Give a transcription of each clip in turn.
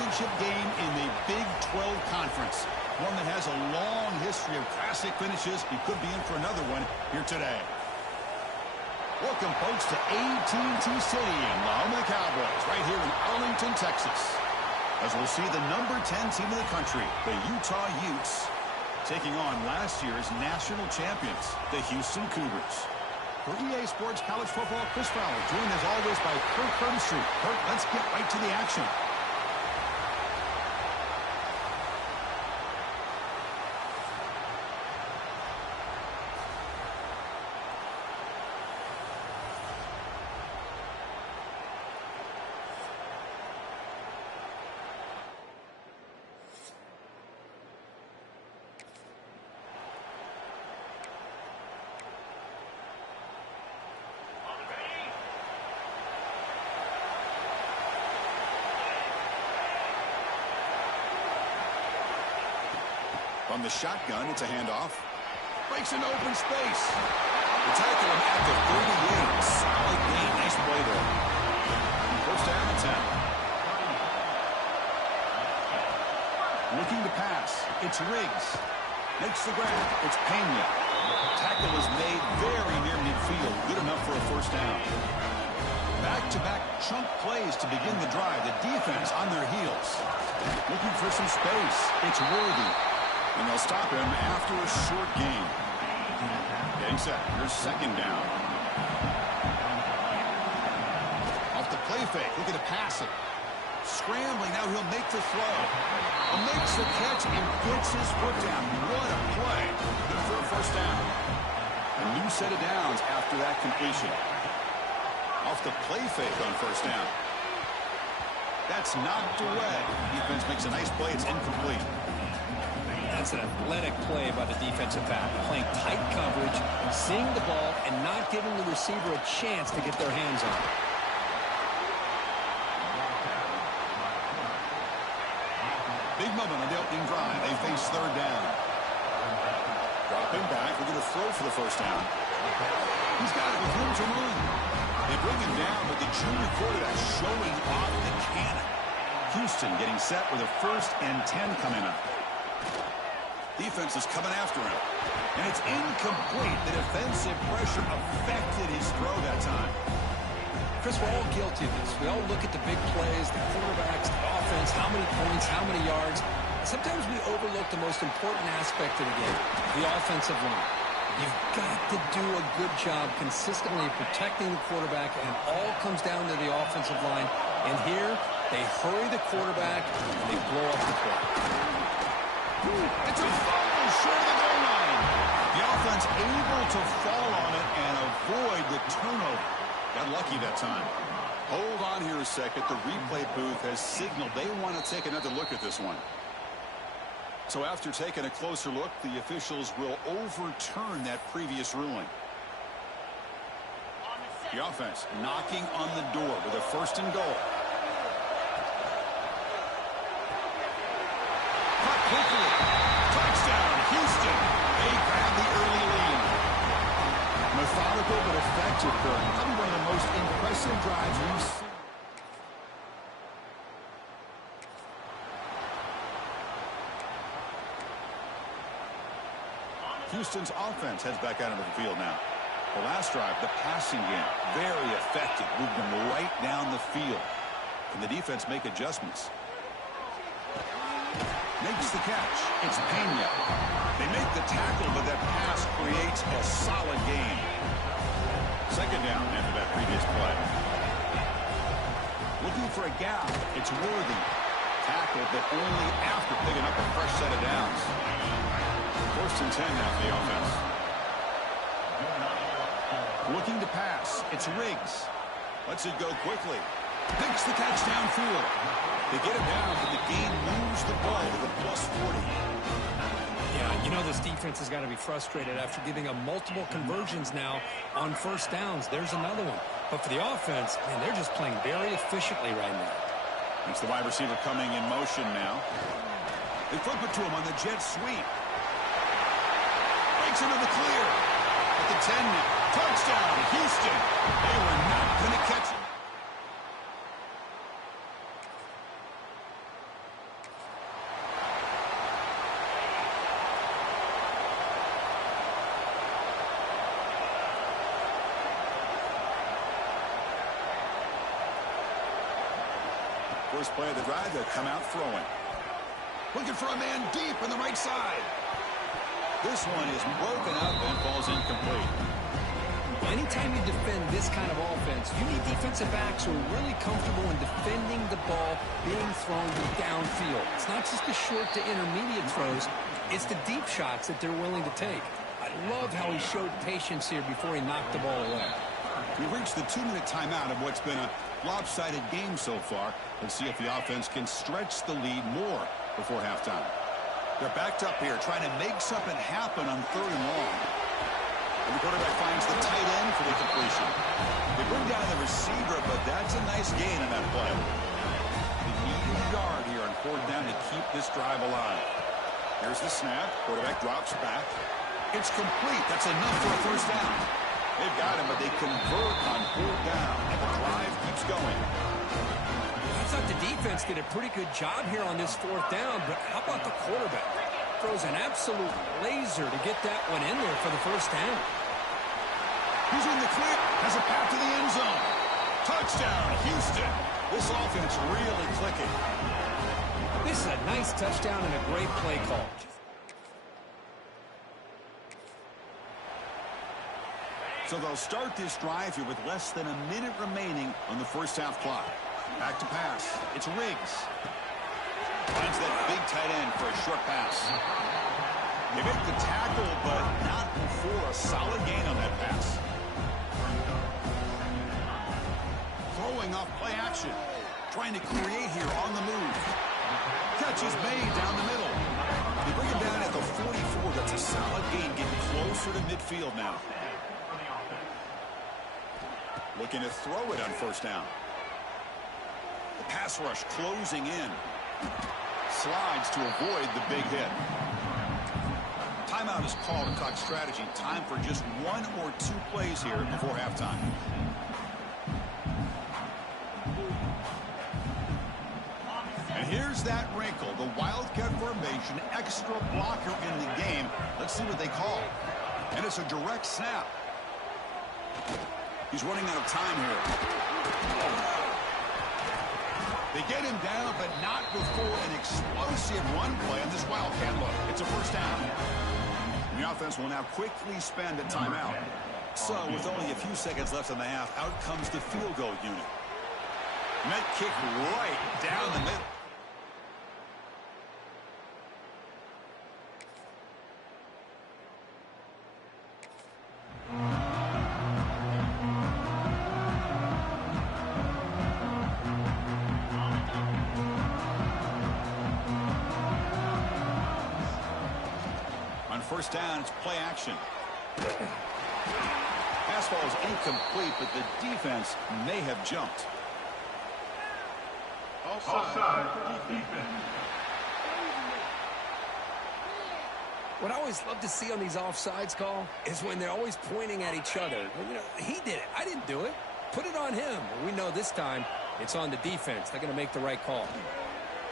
championship game in the Big 12 Conference. One that has a long history of classic finishes. He could be in for another one here today. Welcome, folks, to AT&T Stadium, the home of the Cowboys, right here in Arlington, Texas. As we'll see the number 10 team in the country, the Utah Utes, taking on last year's national champions, the Houston Cougars. For EA Sports College Football, Chris Fowler, joined as always by Kurt Herbstreit. Kurt, let's get right to the action. From the shotgun, it's a handoff. Breaks into open space. The tackle him at the 38. Solid gain. Nice play there. First down and 10. Looking to pass. It's Riggs. Makes the grab. It's Pena. Tackle is made very near midfield. Good enough for a first down. Back-to-back chunk plays to begin the drive. The defense on their heels. Looking for some space. It's Worthy. And they'll stop him after a short gain. Getting set. Here's second down. Off the play fake. Looking to pass it. Scrambling. Now he'll make the throw. Makes the catch and gets his foot down. What a play. Good for a first down. A new set of downs after that completion. Off the play fake on first down. That's knocked away. Defense makes a nice play. It's incomplete. That's an athletic play by the defensive back. Playing tight coverage, seeing the ball, and not giving the receiver a chance to get their hands on it. Big moment on the opening drive. They face third down. Dropping back. We're going to throw for the first down. He's got it with room to run. They bring him down, but the junior quarterback showing off the cannon. Houston getting set with a 1st and 10 coming up. Defense is coming after him. And it's incomplete. The defensive pressure affected his throw that time. Chris, we're all guilty of this. We all look at the big plays, the quarterbacks, the offense, how many points, how many yards. Sometimes we overlook the most important aspect of the game, the offensive line. You've got to do a good job consistently protecting the quarterback, and it all comes down to the offensive line. And here, they hurry the quarterback, and they blow up the play. It's a fumble short of the goal line. The offense able to fall on it and avoid the turnover. Got lucky that time. Hold on here a second. The replay booth has signaled they want to take another look at this one. So after taking a closer look, the officials will overturn that previous ruling. The offense knocking on the door with a 1st and goal. Quickly. Touchdown, Houston. They grab the early lead. Methodical but effective, Kurt. Probably one of the most impressive drives we've seen. Houston's offense heads back out into the field now. The last drive, the passing game, very effective. Moved them right down the field. Can the defense make adjustments? Makes the catch. It's Pena. They make the tackle, but that pass creates a solid gain. Second down after that previous play. Looking for a gap. It's Worthy. Tackle, but only after picking up a fresh set of downs. 1st and 10 now for the offense. Looking to pass. It's Riggs. Lets it go quickly. Makes the catch downfield. They get it down, but the game moves the ball to the +40. Yeah, you know this defense has got to be frustrated after giving up multiple conversions now on first downs. There's another one. But for the offense, man, they're just playing very efficiently right now. It's the wide receiver coming in motion now. They flip it to him on the jet sweep. Breaks into the clear. At the 10 now. Touchdown, Houston. They were not going to catch him. first play of the drive, they'll come out throwing. Looking for a man deep in the right side. This one is broken up and falls incomplete. Anytime you defend this kind of offense, you need defensive backs who are really comfortable in defending the ball being thrown downfield. It's not just the short to intermediate throws. It's the deep shots that they're willing to take. I love how he showed patience here before he knocked the ball away. We've reached the 2-minute timeout of what's been a lopsided game so far. Let's see if the offense can stretch the lead more before halftime. They're backed up here, trying to make something happen on 3rd and long. And the quarterback finds the tight end for the completion. They bring down the receiver, but that's a nice gain on that play. They need a yard here on 4th down to keep this drive alive. Here's the snap. Quarterback drops back. It's complete. That's enough for a 1st down. They've got him, but they convert on 4th down, and the drive keeps going. I thought the defense did a pretty good job here on this 4th down, but how about the quarterback? Throws an absolute laser to get that one in there for the 1st down. He's in the clear. Has a path to the end zone. Touchdown, Houston. This offense really clicking. This is a nice touchdown and a great play call. So they'll start this drive here with less than a minute remaining on the 1st half clock. Back to pass. It's Riggs. Finds that big tight end for a short pass. They make the tackle, but not before a solid gain on that pass. Throwing off play action. Trying to create here on the move. Catch is made down the middle. They bring him down at the 44. That's a solid gain, getting closer to midfield now. Looking to throw it on 1st down. The pass rush closing in. Slides to avoid the big hit. Timeout is called to talk strategy. Time for just 1 or 2 plays here before halftime. And here's that wrinkle. The Wildcat formation, extra blocker in the game. Let's see what they call. And it's a direct snap. He's running out of time here. They get him down, but not before an explosive run play on this Wildcat look. It's a 1st down. And the offense will now quickly spend a timeout. So, with only a few seconds left in the half, out comes the field goal unit. Net kick right down the middle. On 1st down, it's play action. Pass ball is incomplete, but the defense may have jumped. Offside. What I always love to see on these offsides call is when they're always pointing at each other. You know, he did it. I didn't do it. Put it on him. We know this time it's on the defense. They're going to make the right call.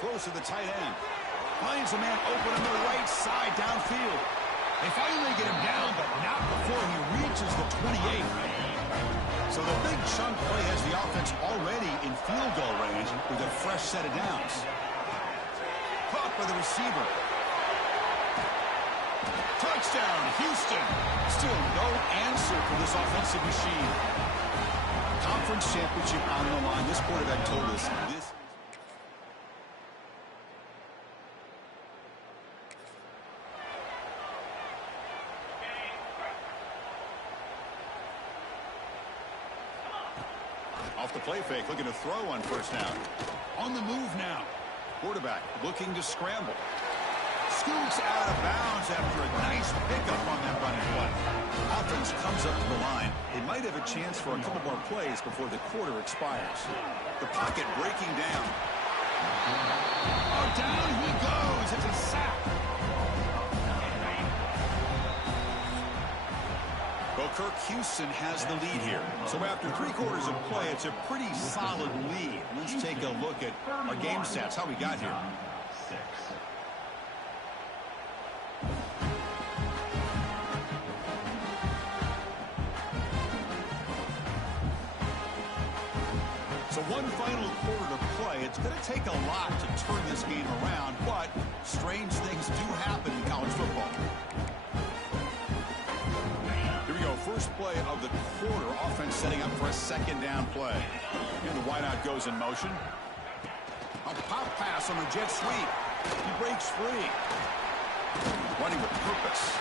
Close to the tight end. Finds a man open on the right side downfield. They finally get him down, but not before he reaches the 28. So the big chunk play has the offense already in field goal range with a fresh set of downs. Caught by the receiver. Touchdown, Houston. Still no answer for this offensive machine. Conference championship on the line. This quarterback told us this. Off the play fake, looking to throw on 1st down. On the move now. Quarterback looking to scramble. Scoots out of bounds after a nice pickup on that running play. Offense comes up to the line. They might have a chance for a couple more plays before the quarter expires. The pocket breaking down. Oh, down he goes. It's a sack. Well, Kirk, Houston has the lead here. So after 3 quarters of play, it's a pretty solid lead. Let's take a look at our game stats, how we got here. So one final quarter to play. It's It's going to take a lot to turn this game around, but strange things do happen in college football. Here we go, first play of the quarter. Offense setting up for a second down play. And the wideout goes in motion. A pop pass on the jet sweep. He breaks free. Running with purpose.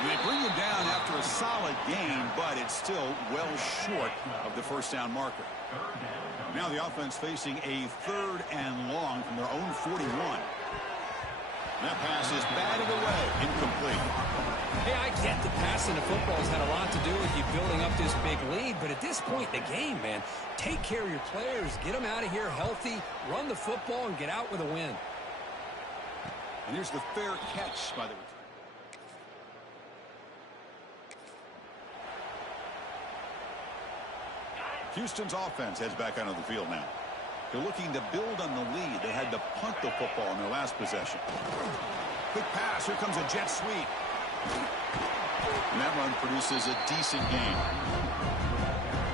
They bring him down after a solid gain, but it's still well short of the first down marker. Now the offense facing a 3rd and long from their own 41. That pass is batted away, incomplete. Hey, I get the passing of football has had a lot to do with you building up this big lead, but at this point in the game, man, take care of your players, get them out of here healthy, run the football, and get out with a win. And here's the fair catch by the return. Houston's offense heads back onto the field now. They're looking to build on the lead. They had to punt the football in their last possession. Quick pass. Here comes a jet sweep. And that run produces a decent gain.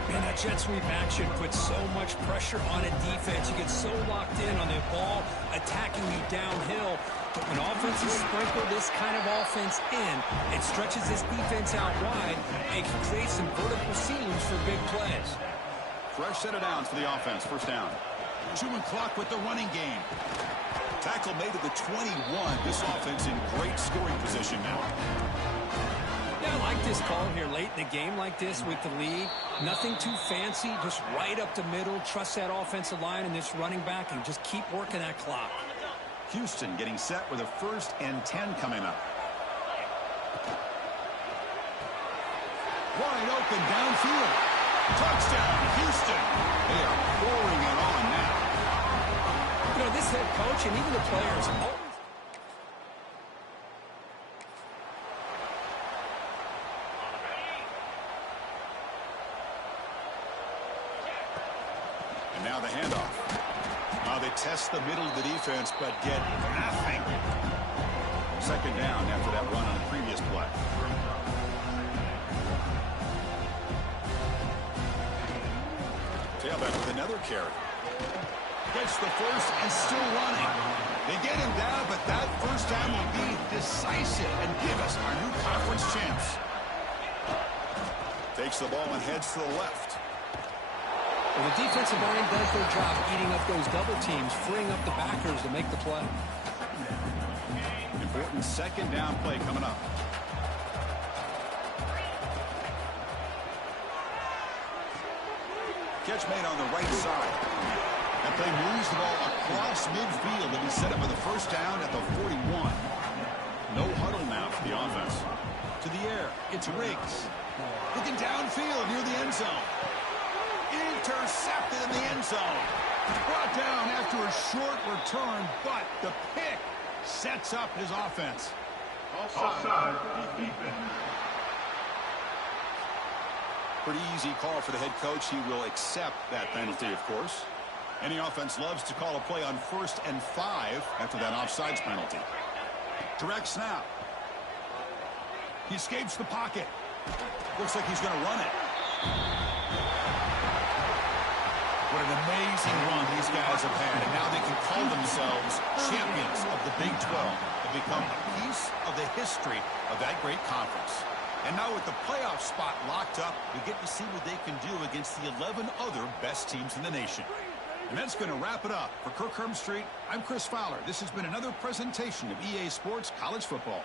Man, that jet sweep action puts so much pressure on a defense. You get so locked in on the ball attacking you downhill. But when offenses sprinkle this kind of offense in, it stretches this defense out wide and can create some vertical seams for big plays. Fresh set of downs for the offense. First down. Chewing clock with the running game. Tackle made at the 21. This offense in great scoring position now. Yeah, I like this call here late in the game like this with the lead. Nothing too fancy, just right up the middle. Trust that offensive line and this running back and just keep working that clock. Houston getting set with a 1st and 10 coming up. Wide open downfield. Touchdown, Houston. They are pouring it on now. You know, this head coach and even the players always... And now the handoff. They test the middle of the defense, but get nothing. Second down after that run on the previous play. Tailback with another carry. Gets the first and still running. They get him down, but that first time will be decisive and give us our new conference champs. Takes the ball and heads to the left. Well, the defensive line does their job eating up those double teams, freeing up the backers to make the play. Important second down play coming up. Catch made on the right side. That play moves the ball across midfield and be set up with a first down at the 41. No huddle now for the offense. To the air, it's Riggs. Looking downfield near the end zone. Intercepted in the end zone. Brought down after a short return, but the pick sets up his offense. Offside defense. Pretty easy call for the head coach. He will accept that penalty, of course. Any offense loves to call a play on 1st and 5 after that offsides penalty. Direct snap. He escapes the pocket. Looks like he's going to run it. What an amazing run these guys have had, and now they can call themselves champions of the Big 12 and become a piece of the history of that great conference. And now with the playoff spot locked up, we get to see what they can do against the 11 other best teams in the nation. And that's going to wrap it up. For Kirk Street, I'm Chris Fowler. This has been another presentation of EA Sports College Football.